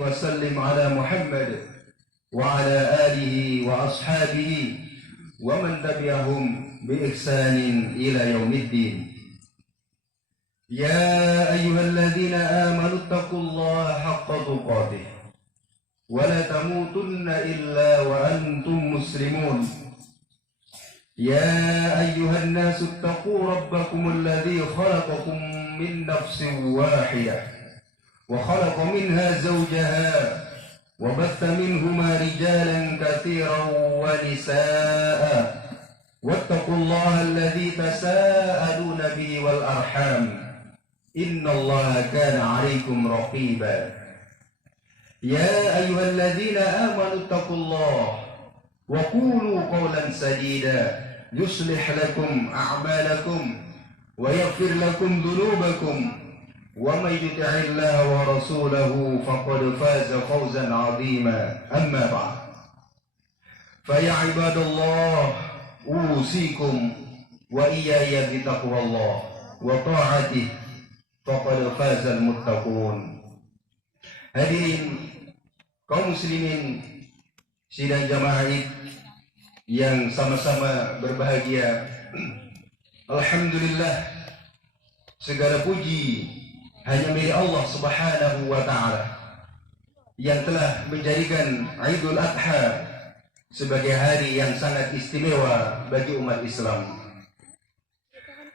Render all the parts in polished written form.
وسلم على محمد وعلى آله وأصحابه ومن تبعهم بإحسان إلى يوم الدين. يا أيها الذين آمنوا اتقوا الله حق تقاته ولا تموتن إلا وأنتم مسلمون. يا أيها الناس اتقوا ربكم الذي خلقكم من نفس واحدة وخلق منها زوجها وبث منهما رجالا كثيرا ونساء واتقوا الله الذي تساءلون به والأرحام إن الله كان عليكم رقيبا. يا أيها الذين آمنوا اتقوا الله وقولوا قولا سديدا يصلح لكم أعمالكم ويغفر لكم ذنوبكم ومن يطع الله ورسوله فقد فاز فوزا عظيما. أما بعد فيا عباد الله أوصيكم وإياي بتقوى الله وطاعته فقد فاز المتقون. Hadirin kaum muslimin sidang jamaah Id yang sama-sama berbahagia, alhamdulillah segala puji hanya milik Allah Subhanahu wa taala yang telah menjadikan Idul Adha sebagai hari yang sangat istimewa bagi umat Islam.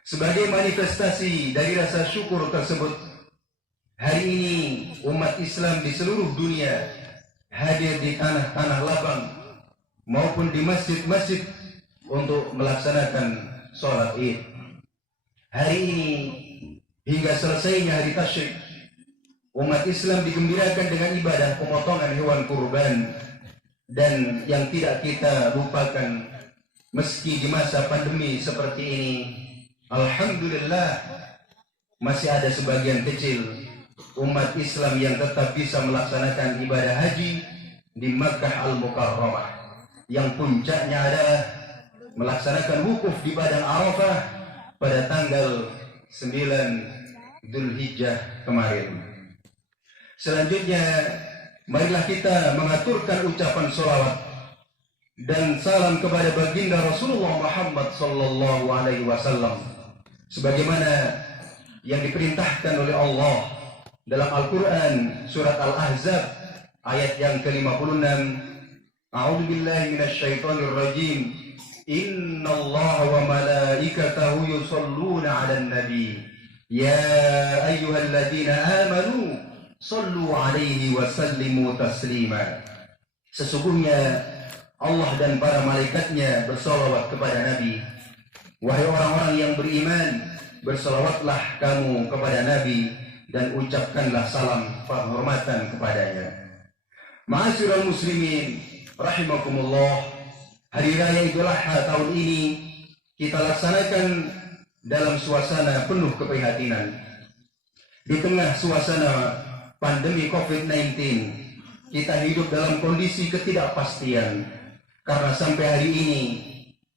Sebagai manifestasi dari rasa syukur tersebut, hari ini umat Islam di seluruh dunia hadir di tanah-tanah lapang maupun di masjid-masjid untuk melaksanakan sholat Id. Hari ini hingga selesainya hari tasyrik, umat Islam digembirakan dengan ibadah pemotongan hewan kurban. Dan yang tidak kita lupakan, meski di masa pandemi seperti ini, alhamdulillah masih ada sebagian kecil umat Islam yang tetap bisa melaksanakan ibadah haji di Makkah Al-Mukarramah, yang puncaknya adalah melaksanakan wukuf di Padang Arafah pada tanggal 9 Dzulhijjah kemarin. Selanjutnya, marilah kita mengaturkan ucapan sholawat dan salam kepada baginda Rasulullah Muhammad sallallahu alaihi wasallam sebagaimana yang diperintahkan oleh Allah dalam Al-Quran surat Al-Ahzab ayat yang ke-56. A'udzu billahi minasyaitonir rajim. Innallaha wa malaikatahu yusholluna 'alan nabi. Ya ayyuhalladzina amanu shallu 'alaihi wa sallimu taslima. Sesungguhnya Allah dan para malaikatnya bersalawat kepada Nabi. Wahai orang-orang yang beriman, bersalawatlah kamu kepada Nabi dan ucapkanlah salam penghormatan kepadanya. Ma'asyiral muslimin rahimakumullah, hari raya Idul Adha tahun ini kita laksanakan dalam suasana penuh keprihatinan. Di tengah suasana pandemi COVID-19, kita hidup dalam kondisi ketidakpastian karena sampai hari ini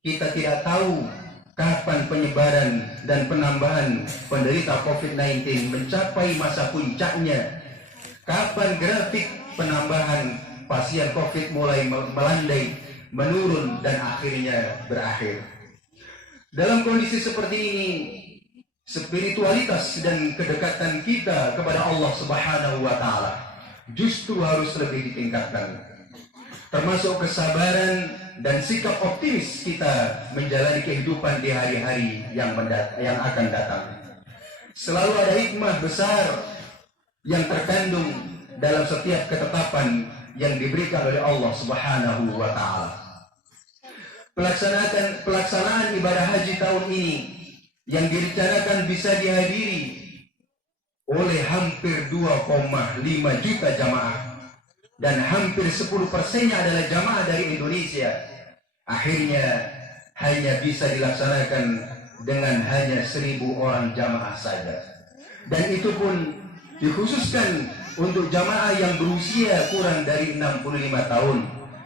kita tidak tahu kapan penyebaran dan penambahan penderita COVID-19 mencapai masa puncaknya, kapan grafik penambahan pasien COVID mulai melandai, menurun dan akhirnya berakhir. Dalam kondisi seperti ini, spiritualitas dan kedekatan kita kepada Allah Subhanahu wa taala justru harus lebih ditingkatkan, termasuk kesabaran dan sikap optimis kita menjalani kehidupan di hari-hari yang akan datang. Selalu ada hikmah besar yang terkandung dalam setiap ketetapan yang diberikan oleh Allah Subhanahu wa taala. Pelaksanaan ibadah haji tahun ini yang direncanakan bisa dihadiri oleh hampir 2,5 juta jamaah dan hampir 10%-nya adalah jamaah dari Indonesia, akhirnya hanya bisa dilaksanakan dengan hanya 1.000 orang jamaah saja. Dan itu pun dikhususkan untuk jamaah yang berusia kurang dari 65 tahun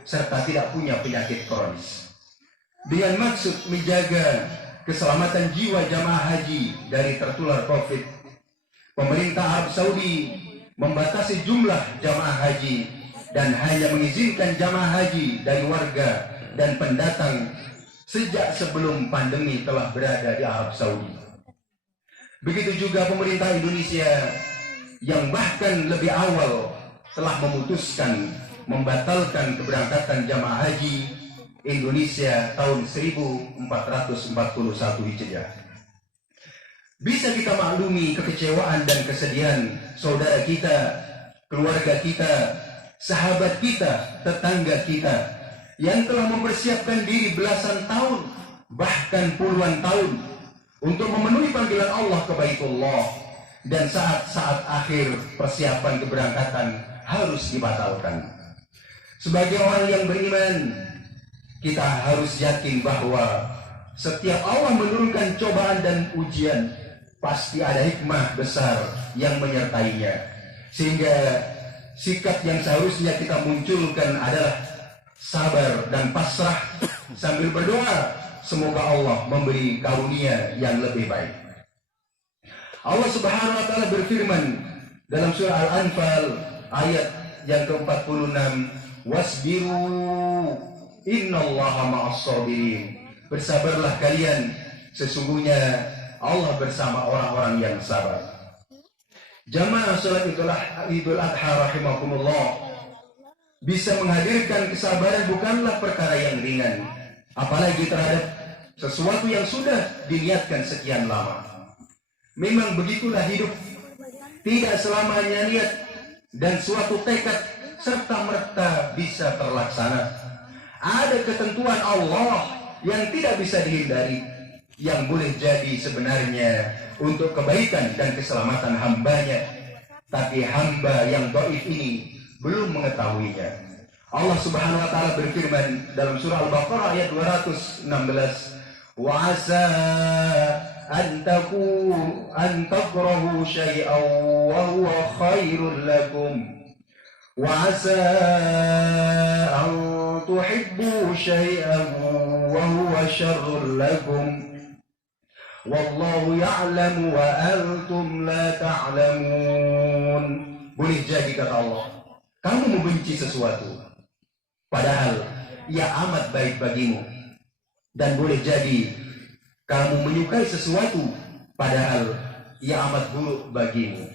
serta tidak punya penyakit kronis. Dengan maksud menjaga keselamatan jiwa jamaah haji dari tertular COVID, pemerintah Arab Saudi membatasi jumlah jamaah haji dan hanya mengizinkan jamaah haji dari warga dan pendatang sejak sebelum pandemi telah berada di Arab Saudi. Begitu juga pemerintah Indonesia yang bahkan lebih awal telah memutuskan membatalkan keberangkatan jamaah haji Indonesia tahun 1441 Hijriah. Bisa kita maklumi kekecewaan dan kesedihan saudara kita, keluarga kita, sahabat kita, tetangga kita yang telah mempersiapkan diri belasan tahun, bahkan puluhan tahun untuk memenuhi panggilan Allah ke Baitullah, dan saat-saat akhir persiapan keberangkatan harus dibatalkan. Sebagai orang yang beriman, kita harus yakin bahwa setiap Allah menurunkan cobaan dan ujian, pasti ada hikmah besar yang menyertainya. Sehingga sikap yang seharusnya kita munculkan adalah sabar dan pasrah sambil berdoa semoga Allah memberi karunia yang lebih baik. Allah Subhanahu wa taala berfirman dalam surah Al-Anfal ayat yang ke-46, wasbiru innallaha ma'as-sabirin. Bersabarlah kalian, sesungguhnya Allah bersama orang-orang yang sabar. Jamaah salat Idul Adha rahimakumullah, bisa menghadirkan kesabaran bukanlah perkara yang ringan, apalagi terhadap sesuatu yang sudah diniatkan sekian lama. Memang begitulah hidup, tidak selamanya niat dan suatu tekad serta-merta bisa terlaksana. Ada ketentuan Allah yang tidak bisa dihindari, yang boleh jadi sebenarnya untuk kebaikan dan keselamatan hambanya, tapi hamba yang dhaif ini belum mengetahuinya. Allah Subhanahu wa taala berfirman dalam surah Al-Baqarah ayat 216, wa asa an takrahu syai'an wa huwa khairul lakum wa asa an tuhibbu syai'an wa huwa syarrul lakum wallahu ya'lamu wa antum la ta'lamun. Boleh jadi kata Allah, kamu membenci sesuatu padahal ia amat baik bagimu, dan boleh jadi kamu menyukai sesuatu padahal ia amat buruk bagimu.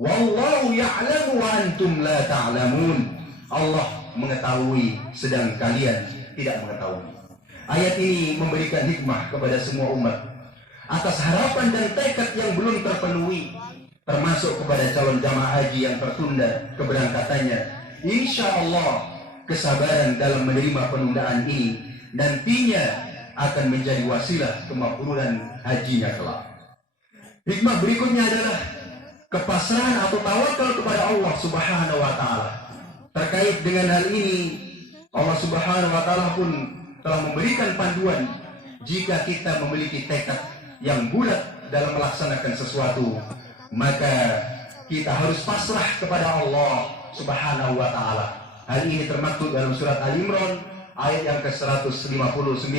Wallahu ya'lamu wa antum la ta'lamun. Allah mengetahui sedang kalian tidak mengetahui. Ayat ini memberikan hikmah kepada semua umat atas harapan dan tekad yang belum terpenuhi, termasuk kepada calon jamaah haji yang tertunda keberangkatannya. Insya Allah kesabaran dalam menerima penundaan ini nantinya akan menjadi wasilah kemakburan hajinya kelak. Hikmah berikutnya adalah kepasrahan atau tawakal kepada Allah Subhanahu wa taala. Terkait dengan hal ini, Allah Subhanahu wa taala pun telah memberikan panduan. Jika kita memiliki tekad yang bulat dalam melaksanakan sesuatu, maka kita harus pasrah kepada Allah Subhanahu wa taala. Hal ini termaktub dalam surat Al-Imran ayat yang ke-159,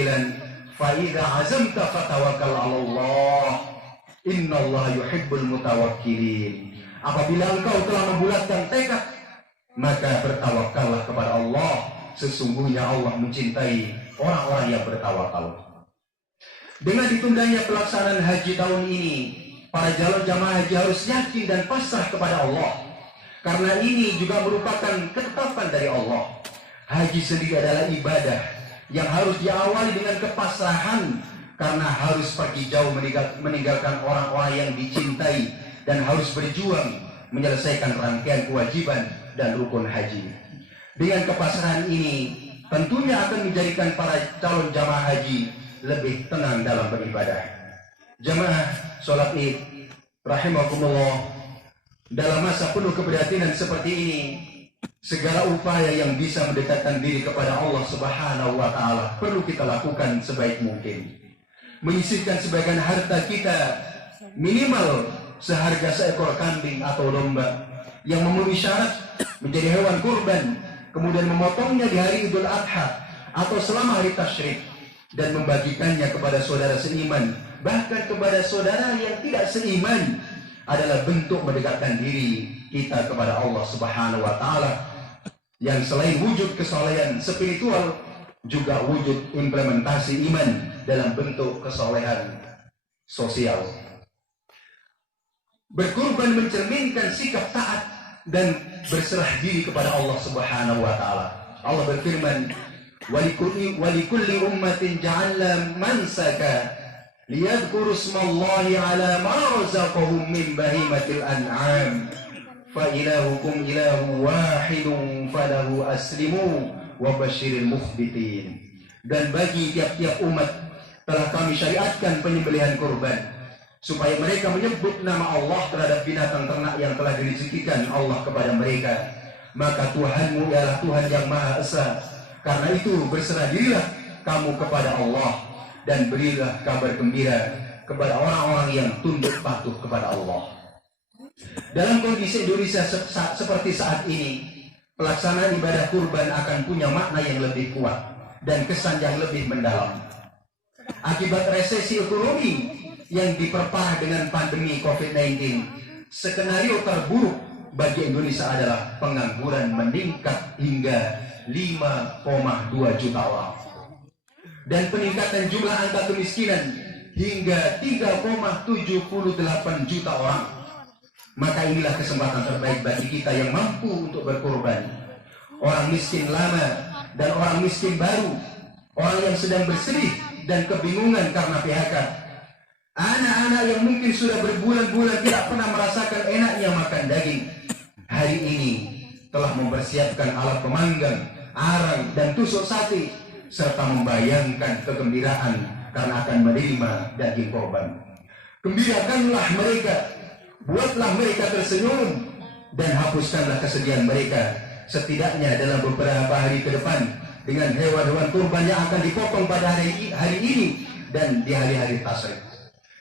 fa idza azamta fatawakkal 'alallah innallaha yuhibbul mutawakkilin. Apabila engkau telah membulatkan tekad, maka bertawakallah kepada Allah, sesungguhnya Allah mencintai orang-orang yang bertawakal. Dengan ditundanya pelaksanaan haji tahun ini, para calon jamaah haji harus yakin dan pasrah kepada Allah, karena ini juga merupakan ketetapan dari Allah. Haji sendiri adalah ibadah yang harus diawali dengan kepasrahan, karena harus pergi jauh meninggalkan orang-orang yang dicintai dan harus berjuang menyelesaikan rangkaian kewajiban dan rukun haji. Dengan kepasrahan ini tentunya akan menjadikan para calon jamaah haji lebih tenang dalam beribadah. Jamaah sholat Id rahimakumullah, dalam masa penuh keprihatinan seperti ini, segala upaya yang bisa mendekatkan diri kepada Allah Subhanahu wa taala perlu kita lakukan sebaik mungkin. Menyisihkan sebagian harta kita, minimal seharga seekor kambing atau domba yang memenuhi syarat menjadi hewan kurban, kemudian memotongnya di hari Idul Adha atau selama hari tasyrik, dan membagikannya kepada saudara seiman, bahkan kepada saudara yang tidak seiman, adalah bentuk mendekatkan diri kita kepada Allah Subhanahu wa taala, yang selain wujud kesolehan spiritual juga wujud implementasi iman dalam bentuk kesolehan sosial. Berkurban mencerminkan sikap taat dan berserah diri kepada Allah Subhanahu wa taala. Allah berfirman, "Walikulli ummatin ja'alna mansaka liyadhkuru ismallahi 'ala ma razaqahum min bahimatil an'am fa ilahukum ilahu wahidun falahu aslimu wa basyiril mukhbitin." Dan bagi tiap-tiap umat telah kami syariatkan penyembelihan kurban supaya mereka menyebut nama Allah terhadap binatang ternak yang telah direzekikan Allah kepada mereka. Maka Tuhanmu ialah Tuhan yang Maha Esa. Karena itu berserah dirilah kamu kepada Allah dan berilah kabar gembira kepada orang-orang yang tunduk patuh kepada Allah. Dalam kondisi Indonesia seperti saat ini, pelaksanaan ibadah kurban akan punya makna yang lebih kuat dan kesan yang lebih mendalam. Akibat resesi ekonomi yang diperparah dengan pandemi COVID-19, skenario terburuk bagi Indonesia adalah pengangguran meningkat hingga 5,2 juta orang dan peningkatan jumlah angka kemiskinan hingga 3,78 juta orang. Maka inilah kesempatan terbaik bagi kita yang mampu untuk berkorban. Orang miskin lama dan orang miskin baru, orang yang sedang bersedih dan kebingungan karena PHK, anak-anak yang mungkin sudah berbulan-bulan tidak pernah merasakan enaknya makan daging, hari ini telah mempersiapkan alat pemanggang, arang, dan tusuk sate, serta membayangkan kegembiraan karena akan menerima daging korban. Gembirakanlah mereka, buatlah mereka tersenyum, dan hapuskanlah kesedihan mereka, setidaknya dalam beberapa hari ke depan, dengan hewan-hewan kurban yang akan dipotong pada hari ini dan di hari-hari tasyrik.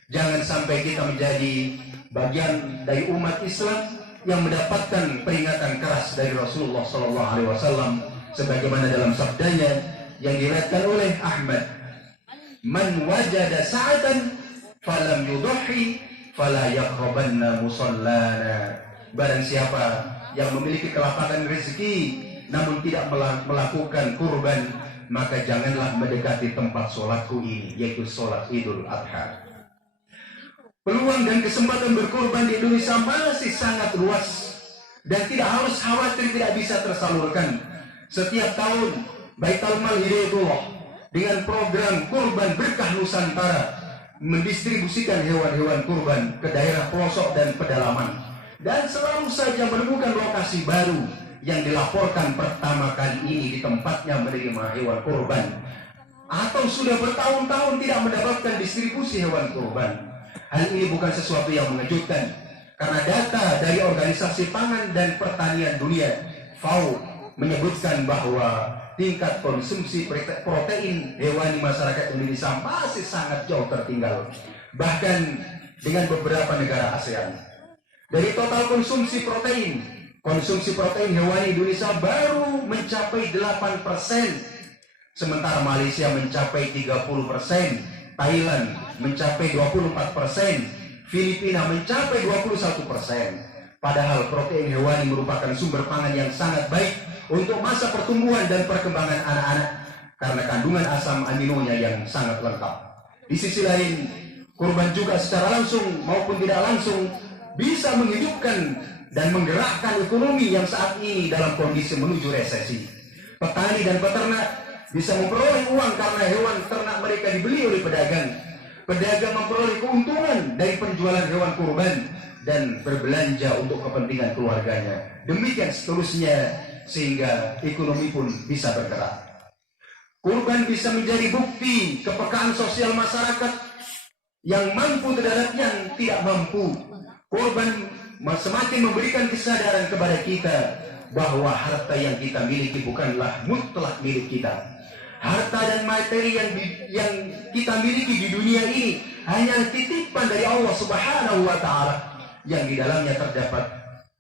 Jangan sampai kita menjadi bagian dari umat Islam yang mendapatkan peringatan keras dari Rasulullah SAW, sebagaimana dalam sabdanya yang diriwayatkan oleh Ahmad, "Man wajada sa'atan falam yudhi fala yaqrabanna musallana." Barang siapa yang memiliki kelapangan rezeki namun tidak melakukan kurban, maka janganlah mendekati tempat sholatku ini, yaitu sholat Idul Adha. Peluang dan kesempatan berkorban di Indonesia masih sangat luas dan tidak harus khawatir tidak bisa tersalurkan. Setiap tahun Baitul Mal Hidayatullah dengan program Kurban Berkah Nusantara mendistribusikan hewan-hewan kurban ke daerah pelosok dan pedalaman, dan selalu saja menemukan lokasi baru yang dilaporkan pertama kali ini di tempatnya menerima hewan kurban, atau sudah bertahun-tahun tidak mendapatkan distribusi hewan kurban. Hal ini bukan sesuatu yang mengejutkan, karena data dari Organisasi Pangan dan Pertanian Dunia FAO menyebutkan bahwa tingkat konsumsi protein hewani masyarakat Indonesia masih sangat jauh tertinggal, bahkan dengan beberapa negara ASEAN. Dari total konsumsi protein hewani Indonesia baru mencapai 8%, sementara Malaysia mencapai 30%, Thailand mencapai 24%, Filipina mencapai 21%. Padahal protein hewani merupakan sumber pangan yang sangat baik untuk masa pertumbuhan dan perkembangan anak-anak karena kandungan asam aminonya yang sangat lengkap. Di sisi lain, kurban juga secara langsung maupun tidak langsung bisa menghidupkan dan menggerakkan ekonomi yang saat ini dalam kondisi menuju resesi. Petani dan peternak bisa memperoleh uang karena hewan ternak mereka dibeli oleh pedagang. Pedagang memperoleh keuntungan dari penjualan hewan kurban dan berbelanja untuk kepentingan keluarganya. Demikian seterusnya, sehingga ekonomi pun bisa bergerak. Kurban bisa menjadi bukti kepekaan sosial masyarakat yang mampu terhadap yang tidak mampu. Kurban semakin memberikan kesadaran kepada kita bahwa harta yang kita miliki bukanlah mutlak milik kita. Harta dan materi yang kita miliki di dunia ini hanya titipan dari Allah Subhanahu wa Ta'ala, yang di dalamnya terdapat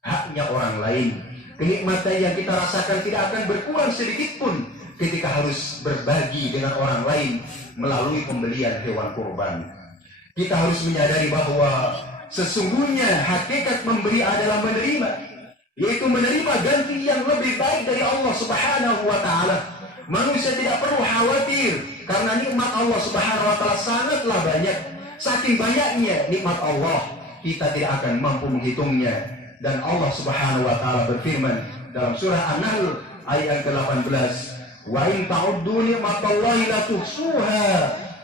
haknya orang lain. Kenikmatan yang kita rasakan tidak akan berkurang sedikit pun ketika harus berbagi dengan orang lain melalui pembelian hewan kurban. Kita harus menyadari bahwa sesungguhnya hakikat memberi adalah menerima, yaitu menerima ganti yang lebih baik dari Allah Subhanahu wa Ta'ala. Manusia tidak perlu khawatir karena nikmat Allah Subhanahu wa Ta'ala sangatlah banyak. Saking banyaknya nikmat Allah, kita tidak akan mampu menghitungnya. Dan Allah Subhanahu wa Ta'ala berfirman dalam surah An-Nahl ayat ke-18, wa in ta'uddu ni'matallahi la tuhsuha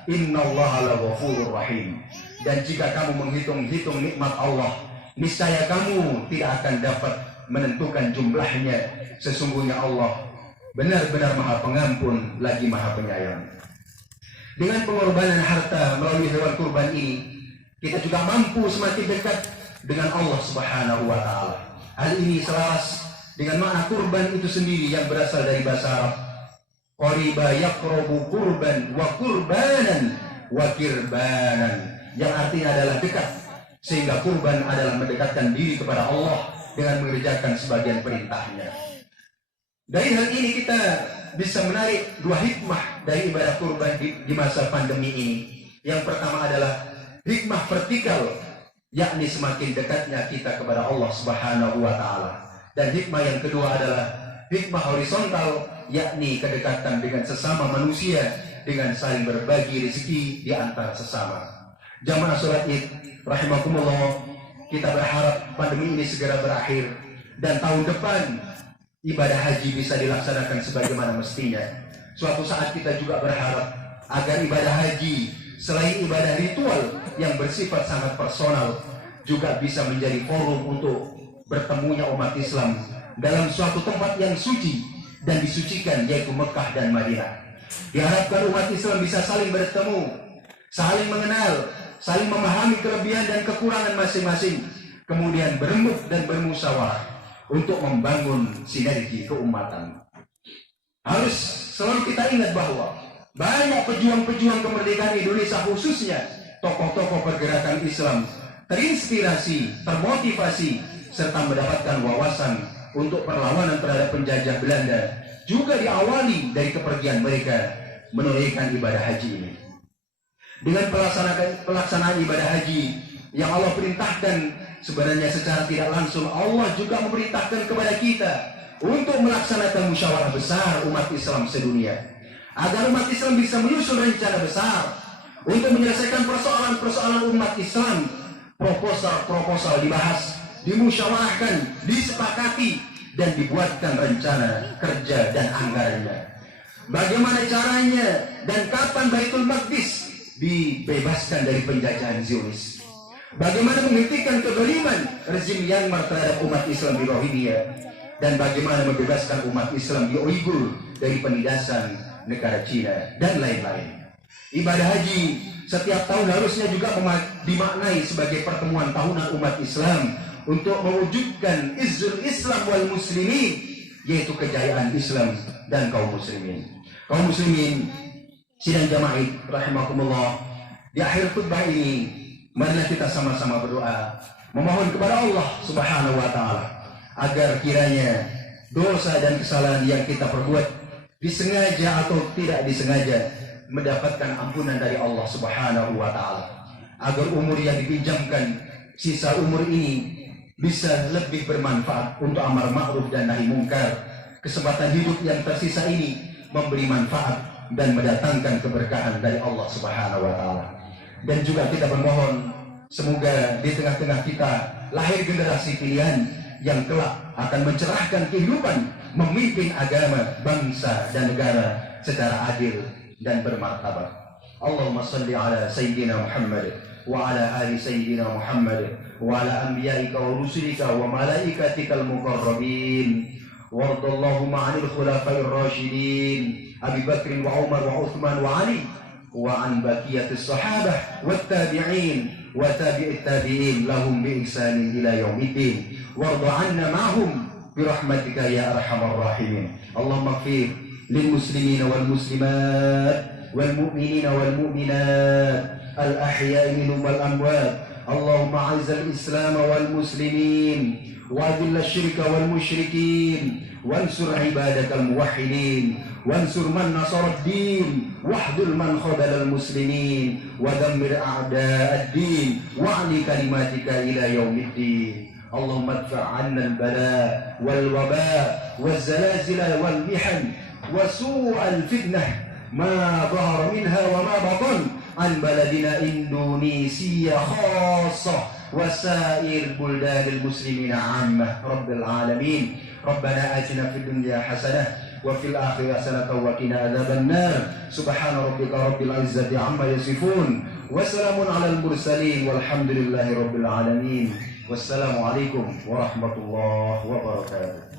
innallaha laghafurur rahim. Dan jika kamu menghitung-hitung nikmat Allah, niscaya kamu tidak akan dapat menentukan jumlahnya. Sesungguhnya Allah benar-benar Maha Pengampun lagi Maha Penyayang. Dengan pengorbanan harta melalui hewan kurban ini, kita juga mampu semakin dekat dengan Allah Subhanahu wa Ta'ala. Hal ini selaras dengan makna kurban itu sendiri yang berasal dari bahasa Arab. Qariba yaqrabu kurban wa kurbanan wa kirbanan, yang artinya adalah dekat, sehingga kurban adalah mendekatkan diri kepada Allah dengan mengerjakan sebagian perintahnya. Dari hal ini kita bisa menarik dua hikmah dari ibadah kurban di masa pandemi ini. Yang pertama adalah hikmah vertikal, yakni semakin dekatnya kita kepada Allah Subhanahu wa Ta'ala. Dan hikmah yang kedua adalah hikmah horizontal, yakni kedekatan dengan sesama manusia dengan saling berbagi rezeki di antara sesama. Jamaah sholat Id rahimakumullah, kita berharap pandemi ini segera berakhir dan tahun depan ibadah haji bisa dilaksanakan sebagaimana mestinya. Suatu saat kita juga berharap agar ibadah haji selain ibadah ritual yang bersifat sangat personal, juga bisa menjadi forum untuk bertemunya umat Islam dalam suatu tempat yang suci dan disucikan, yaitu Mekah dan Madinah. Diharapkan umat Islam bisa saling bertemu, saling mengenal, saling memahami kelebihan dan kekurangan masing-masing, kemudian berembuk dan bermusyawarah untuk membangun sinergi keumatan. Harus selalu kita ingat bahwa banyak pejuang-pejuang kemerdekaan Indonesia, khususnya tokoh-tokoh pergerakan Islam, terinspirasi, termotivasi, serta mendapatkan wawasan untuk perlawanan terhadap penjajah Belanda juga diawali dari kepergian mereka menunaikan ibadah haji ini. Dengan pelaksanaan ibadah haji yang Allah perintahkan, sebenarnya secara tidak langsung Allah juga memerintahkan kepada kita untuk melaksanakan musyawarah besar umat Islam sedunia, agar umat Islam bisa menyusun rencana besar untuk menyelesaikan persoalan-persoalan umat Islam. Proposal dibahas, dimusyawarahkan, disepakati, dan dibuatkan rencana kerja dan anggarannya. Bagaimana caranya dan kapan Baitul Maqdis dibebaskan dari penjajahan Zionis? Bagaimana menghentikan kezaliman rezim Myanmar terhadap umat Islam di Rohingya? Dan bagaimana membebaskan umat Islam di Uighur dari penindasan negara Cina, dan lain-lain. Ibadah haji setiap tahun harusnya juga dimaknai sebagai pertemuan tahunan umat Islam untuk mewujudkan izzul Islam wal muslimin, yaitu kejayaan Islam dan kaum muslimin. Kaum muslimin sidang jamaah rahimakumullah, di akhir khutbah ini marilah kita sama-sama berdoa memohon kepada Allah Subhanahu wa Ta'ala agar kiranya dosa dan kesalahan yang kita perbuat, disengaja atau tidak disengaja, mendapatkan ampunan dari Allah Subhanahu wa Ta'ala, agar umur yang dipinjamkan, sisa umur ini bisa lebih bermanfaat untuk amar ma'ruf dan nahi mungkar. Kesempatan hidup yang tersisa ini memberi manfaat dan mendatangkan keberkahan dari Allah Subhanahu wa Ta'ala. Dan juga kita bermohon semoga di tengah-tengah kita lahir generasi pilihan yang kelak akan mencerahkan kehidupan, memimpin agama, bangsa dan negara secara adil dan bermartabat. Allahumma salli ala Sayyidina Muhammad wa ala ali Sayyidina Muhammad wa ala anbiya'ika wa rusulika wa malaikatikal muqarrabin. Wardallahumma 'anil khulafa'ir rasyidin Abi Bakr wa Umar wa Uthman wa Ali wa an baqiyatis sahabah wat tabi'in wa tabi'it tabi'in lahum bi ihsanin ila yaumiddin. Warḍa 'anna ma'hum bi rahmatika ya arhamar rahimin. Allahumma ighfir lil muslimina wal muslimat wal mu'minina wal mu'minat al ahya'i minhum wal amwat. Allahumma 'izzal islam wal muslimin wa adhill asy-syirka wal musyrikin وانصر عبادك الموحدين وانصر من نصر الدين واحذل من خذل المسلمين ودمر أعداء الدين وعلي كلماتك إلى يوم الدين. اللهم ادفع عنا البلاء والوباء والزلازل والمحن وسوء الفتنة ما ظهر منها وما بطن عن بلدنا إندونيسيا خاصة وسائر بلدان المسلمين عامة رب العالمين. ربنا آتنا في الدنيا حسنة وفي الآخرة حسنة وقنا عذاب النار. سبحان ربك رب العزة عما يصفون وسلام على المرسلين والحمد لله رب العالمين. والسلام عليكم ورحمة الله وبركاته.